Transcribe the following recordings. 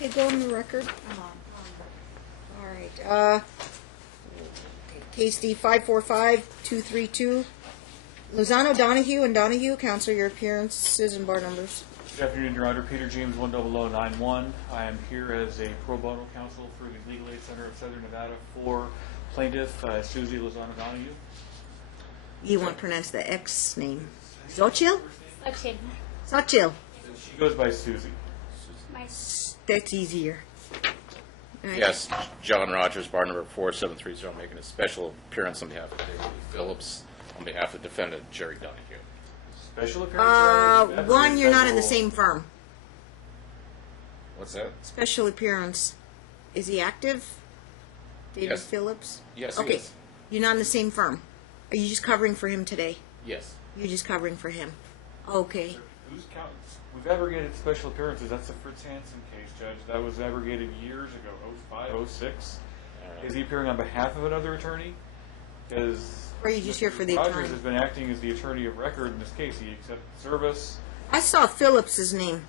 Okay, go on the record. All right. Case D 545-232. Lozano, Donohue, and Donohue. Counsel, your appearances and bar numbers. Good afternoon, Your Honor. Peter James, 10091. I am here as a pro bono counsel for the Legal Aid Center of Southern Nevada for plaintiff Susie Lozano Donohue. You want to pronounce the X name. Xochitl? Xochitl. She goes by Susie. That's easier. Right. Yes, John Rogers, bar number 4730, making a special appearance on behalf of David Phillips, on behalf of defendant Jerry Donohue. Special appearance? One, you're not in the same firm. What's that? Special appearance. Is he active? David Yes. Phillips? Yes, Okay. he is. You're not in the same firm. Are you just covering for him today? Yes. You're just covering for him. Okay. Who's counts? We've abrogated special appearances. That's the Fritz Hansen case, Judge. That was abrogated years ago, 05, 06. Is he appearing on behalf of another attorney? Because Or are you just here for the Rogers attorney? has been acting as the attorney of record in this case. He accepted service. I saw Phillips's name.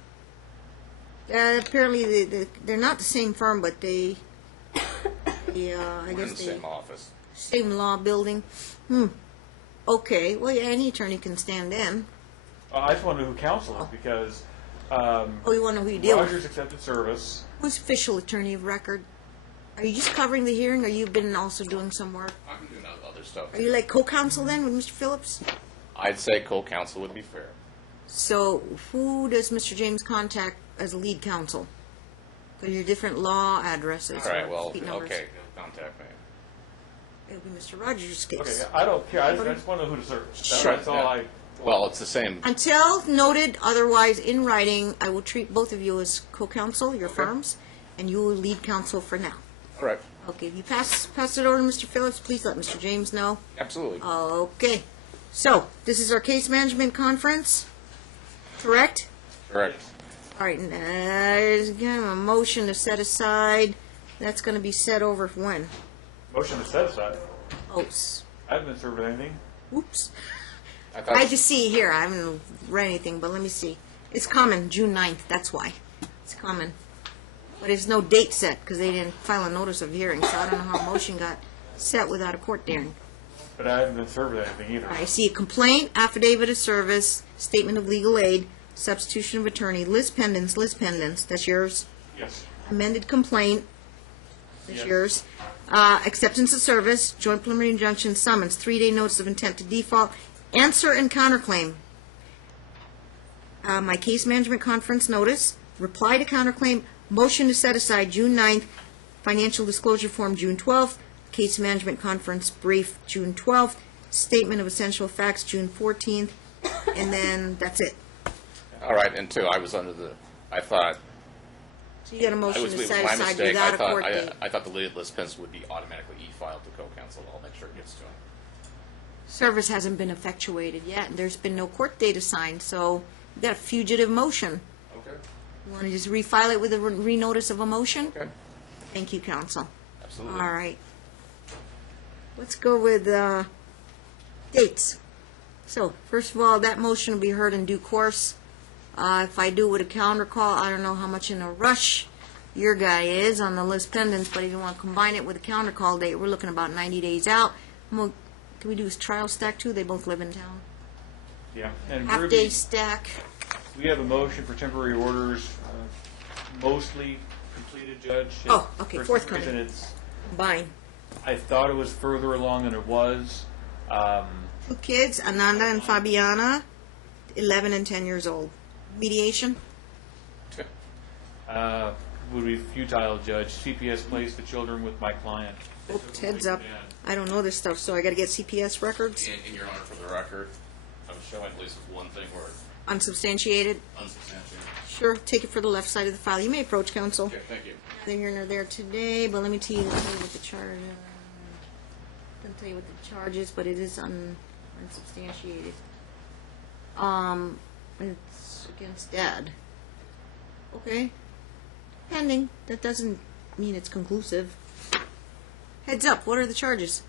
Apparently, they're not the same firm, but I We're in guess the same office. same law building. Okay. Well, yeah, any attorney can stand in. I just want to know who counsel is because Oh, you want to know who you deal with? Rogers accepted service. Who's official attorney of record? Are you just covering the hearing, or you've been also doing some work? I've been doing other stuff. Are you like co-counsel then with Mr. Phillips? I'd say co-counsel would be fair. So who does Mr. James contact as lead counsel? Because your different law addresses. All right, or well, suite numbers. okay, contact me. It'll be Mr. Rogers' case. Okay, I don't care. I just want to know who to serve. Sure. That's all Yeah. Well, it's the same. Until noted otherwise in writing, I will treat both of you as co-counsel, your firms, and you will lead counsel for now. Correct. Okay, if you pass it over to Mr. Phillips, please let Mr. James know. Absolutely. Okay. So, this is our case management conference, correct? Correct. All right, there's again a motion to set aside. That's going to be set over when? Motion to set aside. Oh, I haven't been served with anything. oops. I thought I just see here. I haven't read anything, but let me see. It's coming, June 9th. That's why. It's coming. But there's no date set because they didn't file a notice of hearing, so I don't know how a motion got set without a court hearing. But I haven't been served with anything either. I see a complaint, affidavit of service, statement of legal aid, substitution of attorney, list pendants. That's yours. Yes. Amended complaint. That's Yes. yours. Acceptance of service, joint preliminary injunction, summons, 3-day notice of intent to default, answer and counterclaim. My case management conference notice, reply to counterclaim, motion to set aside June 9th, financial disclosure form June 12th, case management conference brief June 12th, statement of essential facts June 14th, and then that's it. All right, and two, I thought, So you got a motion to it was set my aside mistake. without a court date. I thought the list pens would be automatically e-filed to co-counsel. I'll make sure it gets to him. Service hasn't been effectuated yet, and there's been no court date assigned, so you got a fugitive motion. Okay. You want to just refile it with a renotice of a motion? Okay. Thank you, counsel. Absolutely. All right. Let's go with dates. So, first of all, that motion will be heard in due course. If I do it with a calendar call, I don't know how much in a rush your guy is on the list pendants, but if you want to combine it with a calendar call date, we're looking about 90 days out. Can we do a trial stack too? They both live in town. Yeah. And Half-day Ruby, stack. we have a motion for temporary orders, mostly completed, Judge. Oh, okay, For some forthcoming. reason it's, Combine. I thought it was further along than it was. 2 kids, Ananda and Fabiana, 11 and 10 years old. Mediation? Would be futile, Judge. CPS placed the children with my client. Oops, heads up. I don't know this stuff, so I got to get CPS records. In Your Honor, for the record, I was showing at least one thing where Unsubstantiated? unsubstantiated. Sure, take it for the left side of the file. You may approach counsel. Okay, thank you. Neither here nor there today, but let me tell you what the charge. Doesn't tell you what the charge is, but it is unsubstantiated. It's against Dad. Okay. Pending. That doesn't mean it's conclusive. Heads up. What are the charges?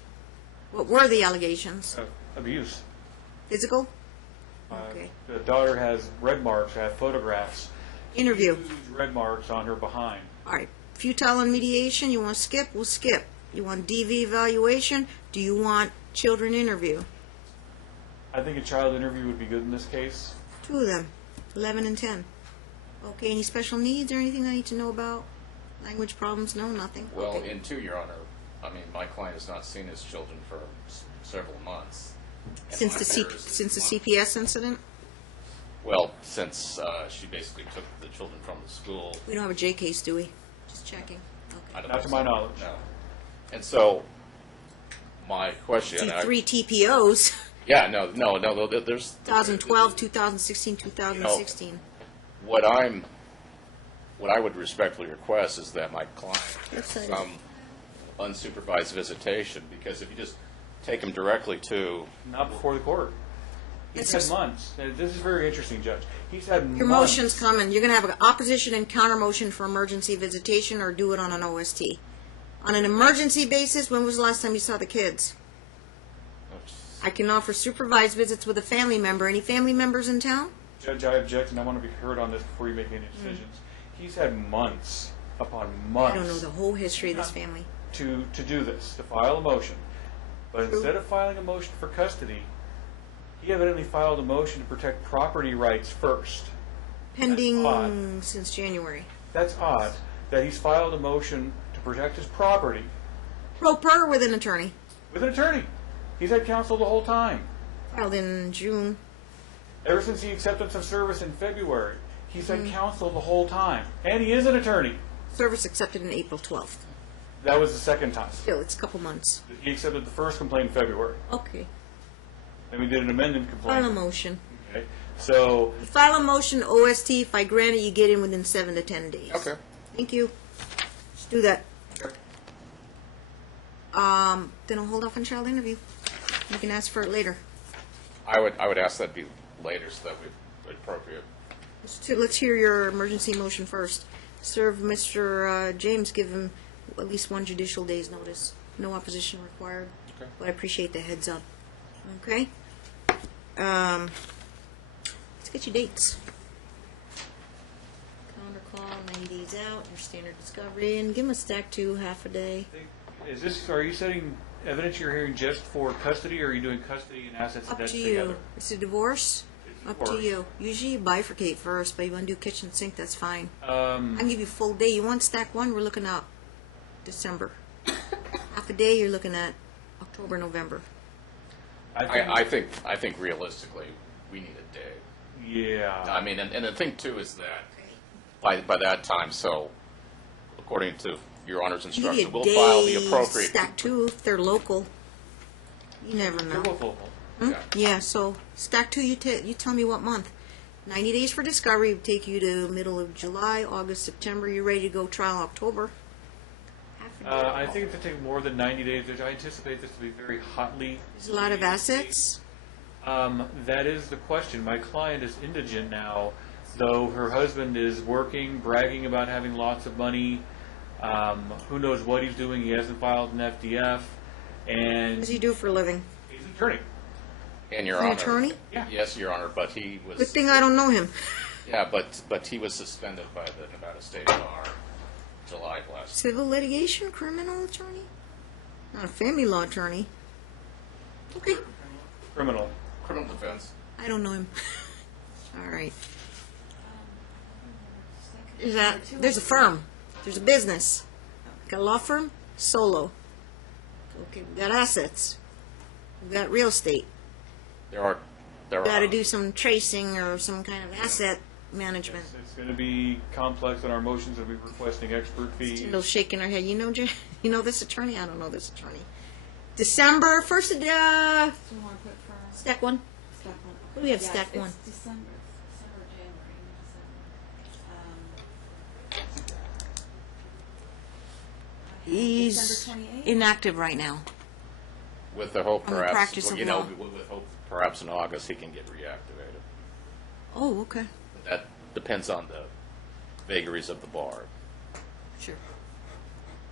What were the allegations? Abuse. Physical? Okay. The daughter has red marks. I have photographs. Interview. Huge red marks on her behind. All right. Futile on mediation, you want to skip? We'll skip. You want DV evaluation? Do you want children interview? I think a child interview would be good in this case. Two of them, 11 and 10. Okay, any special needs or anything I need to know about? Language problems? No, nothing. Well, Okay. in 2, Your Honor, I mean, my client has not seen his children for several months. And Since my the fear is since the this month- CPS incident? Well, since she basically took the children from the school. We don't have a J case, do we? Just checking. I Okay. don't Not think to my so. knowledge. No. And so, my question. See, I- 3 TPOs. Yeah, no. There's 2012, 2016, 2016. What I would respectfully request is that my client get That's some unsupervised visitation, because if you just take him directly to, Not before the court. He's It's had months. This is very interesting, Judge. He's had Your months. motion's coming. You're going to have an opposition and counter motion for emergency visitation, or do it on an OST. On an emergency basis, when was the last time you saw the kids? I can offer supervised visits with a family member. Any family members in town? Judge, I object, and I want to be heard on this before you make any decisions. He's had months upon months. I don't know the whole history of this family. to do this, to file a motion. But True. instead of filing a motion for custody, he evidently filed a motion to protect property rights first. Pending odd. since January. That's odd that he's filed a motion to protect his property Pro per with an attorney. with an attorney. He's had counsel the whole time. Filed in June. Ever since the acceptance of service in February, he's had counsel the whole time. And he is an attorney. Service accepted in April 12th. That was the second time. Still, it's a couple months. He accepted the first complaint in February. Okay. Then we did an amended File a complaint. motion. Okay. So, You file a motion OST. If I grant it, you get in within 7 to 10 days. okay. Thank you. Let's do that. Then I'll hold off on child interview. You can ask for it later. I would ask that be later, so that would appropriate. Let's hear your emergency motion first. Serve Mr. James, give him at least 1 judicial day's notice. No opposition required. Okay. But I appreciate the heads up. Okay? Let's get you dates. Counter call, 90 days out, your standard discovery, and give him a stack 2, half a day. are you setting evidence you're hearing just for custody, or are you doing custody and assets and Up debts to together? you. It's a divorce? It's Up to divorce. you. Usually you bifurcate first, but you want to do kitchen sink, that's fine. I Um, can give you full day. You want stack 1, we're looking at December. Half a day, you're looking at October, November. I think, I think realistically, we need a day. yeah. I mean, and the thing too is that by that time, so according to Your Honor's Give you instruction, a we'll day, file the appropriate. stack 2 if they're local. You never They're know. both local. Hmm? Yeah. Yeah, so stack 2, you tell me what month. 90 days for discovery would take you to middle of July, August, September. You're ready to go trial October. Half a day. I think it would take more than 90 days. I anticipate this to be very hotly. There's a lot of assets. That is the question. My client is indigent now, though her husband is working, bragging about having lots of money. Who knows what he's doing? He hasn't filed an FDF, What and does he do for a living? he's an attorney. And Your An Honor. attorney? Yeah. Yes, Your Honor, but he was. Good thing I don't know him. Yeah, but he was suspended by the Nevada State Bar July of last. Civil litigation, criminal attorney? Not a family law attorney. Okay. Criminal. Criminal defense. I don't know him. All right. There's a firm. There's a business. Got a law firm? Solo. Okay, we got assets. We got real estate. There are. Got to do some tracing or some kind of asset management. It's going to be complex in our motions, and we're requesting expert fees. Still shaking her head. You know this attorney? I don't know this attorney. December 1st, Do you want to put for stack 1. stack 1? What do we have, Yeah, stack 1? It's December, January, He's December 28th? inactive right now. With the hope, On the perhaps, practice of you know, law. with hope, perhaps in August he can get reactivated. Oh, okay. But that depends on the vagaries of the bar, Sure.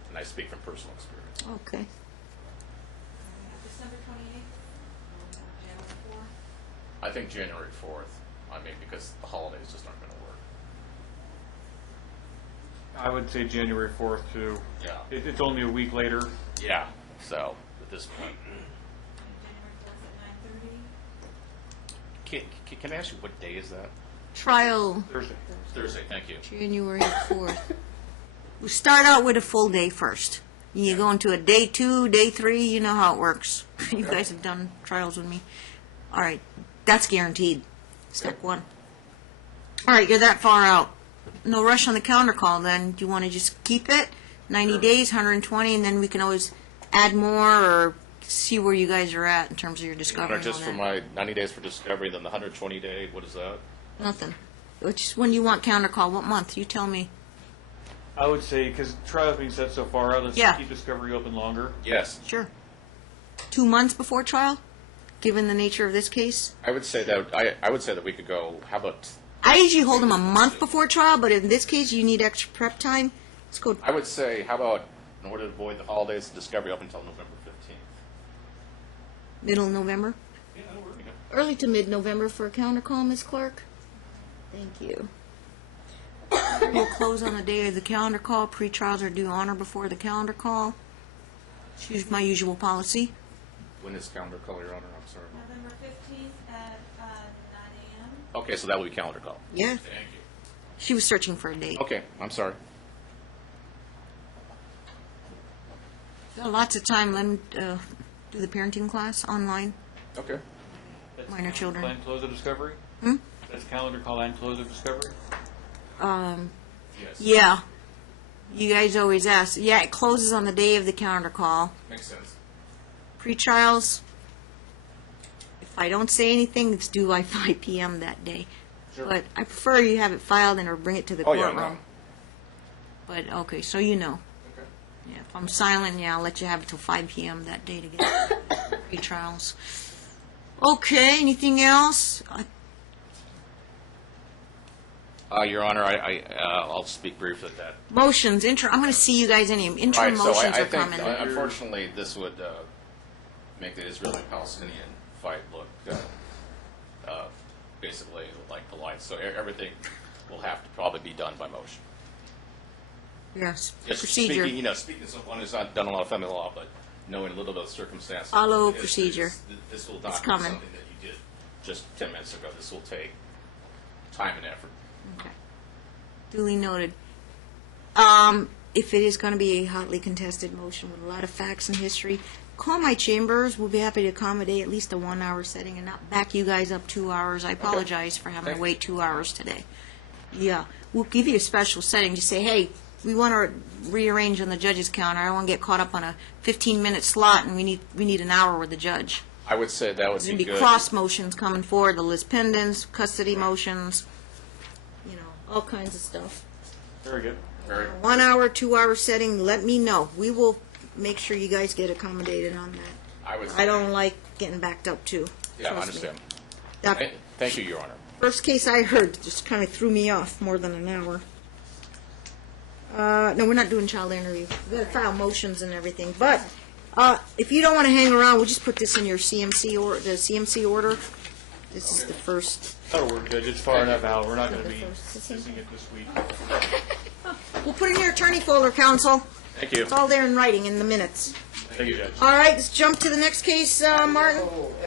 and I speak from personal experience. Okay. December 28th, January 4th. I think January 4th. I mean, because the holidays just aren't going to work. I would say January 4th too. Yeah. It's only a week later. Yeah, so, at this point. January 4th at 9:30. Can I ask you, what day is that? Trial Thursday. Thursday, thank you. January 4th. We start out with a full day first. You go into a day 2, day 3, you know how it works. You guys have done trials with me. All right, that's guaranteed. Step 1. All right, you're that far out. No rush on the counter call then. Do you want to just keep it? 90 days, 120, and then we can always add more or see where you guys are at in terms of your discovery. Or just for and all that. my 90 days for discovery, then the 120 day, what is that? Nothing. Which when you want counter call, what month? You tell me. I would say, because trial's being set so far out, let's Yeah. keep discovery open longer. Yes. Sure. 2 months before trial, given the nature of this case? I would say that, I would say that we could go, how about, I usually hold them a month before trial, but in this case, you need extra prep time. Let's go. I would say, how about, in order to avoid the holidays, discovery up until November 15th? Middle of November? Yeah, that'll work. Early to mid-November for a counter call, Ms. Clark. Thank you. We'll close on the day of the calendar call. Pre-trials are due honor before the calendar call. It's my usual policy. When is calendar call, Your Honor? I'm sorry. November 15th at 9 a.m. Okay, so that would be calendar call. Yeah. Thank you. She was searching for a date. Okay, I'm sorry. Got lots of time. Let them do the parenting class online. Okay. That's Minor calendar children. call and close of discovery? Hmm? That's calendar call and close of discovery? Yes. Yeah. You guys always ask. Yeah, it closes on the day of the calendar call. Makes sense. Pre-trials, if I don't say anything, it's due by 5 p.m. that day. Sure. But I prefer you have it filed and or bring it to the Oh, yeah, courtroom. no. But, okay, so you know. Okay. Yeah, if I'm silent, yeah, I'll let you have it till 5 p.m. that day to get pre-trials. Okay, anything else? Your Honor, I'll speak briefly at that. Motions, I'm going to see you guys anyway. Interim Right, so motions I are think, coming. unfortunately, this would make the Israeli-Palestinian fight look basically like the lights. So everything will have to probably be done by motion. Yes, Just procedure. speaking as someone who's not done a lot of family law, but knowing a little bit of circumstances. Follow this- procedure. This will It's not be coming. something that you did just 10 minutes ago. This will take time and effort. Okay. Duly noted. If it is going to be a hotly contested motion with a lot of facts and history, call my chambers. We'll be happy to accommodate at least a 1-hour setting and not back you guys up 2 hours. I apologize for having to Thank you. wait 2 hours today. Yeah. We'll give you a special setting. Just say, hey, we want to rearrange on the judge's counter. I don't want to get caught up on a 15-minute slot, and we need an hour with the judge. I would say that would There's be going to be good. cross motions coming forward, the lis pendens, custody motions, all kinds of stuff. Very good. Very- 1 hour, 2 hour setting, let me know. We will make sure you guys get accommodated on that. I would. I don't like getting backed up too. Yeah, I Trust me. understand. That Thank you, Your Honor. first case I heard just kind of threw me off more than an hour. No, we're not doing child interview. We've got to file motions and everything. But if you don't want to hang around, we'll just put this in your CMC or the CMC order. This is the first. That'll work, Judge. It's far enough out. We're not going to be First. missing it this week. We'll put it in your attorney folder, counsel. Thank you. It's all there in writing in the minutes. Thank you, Judge. All right, let's jump to the next case, Martin.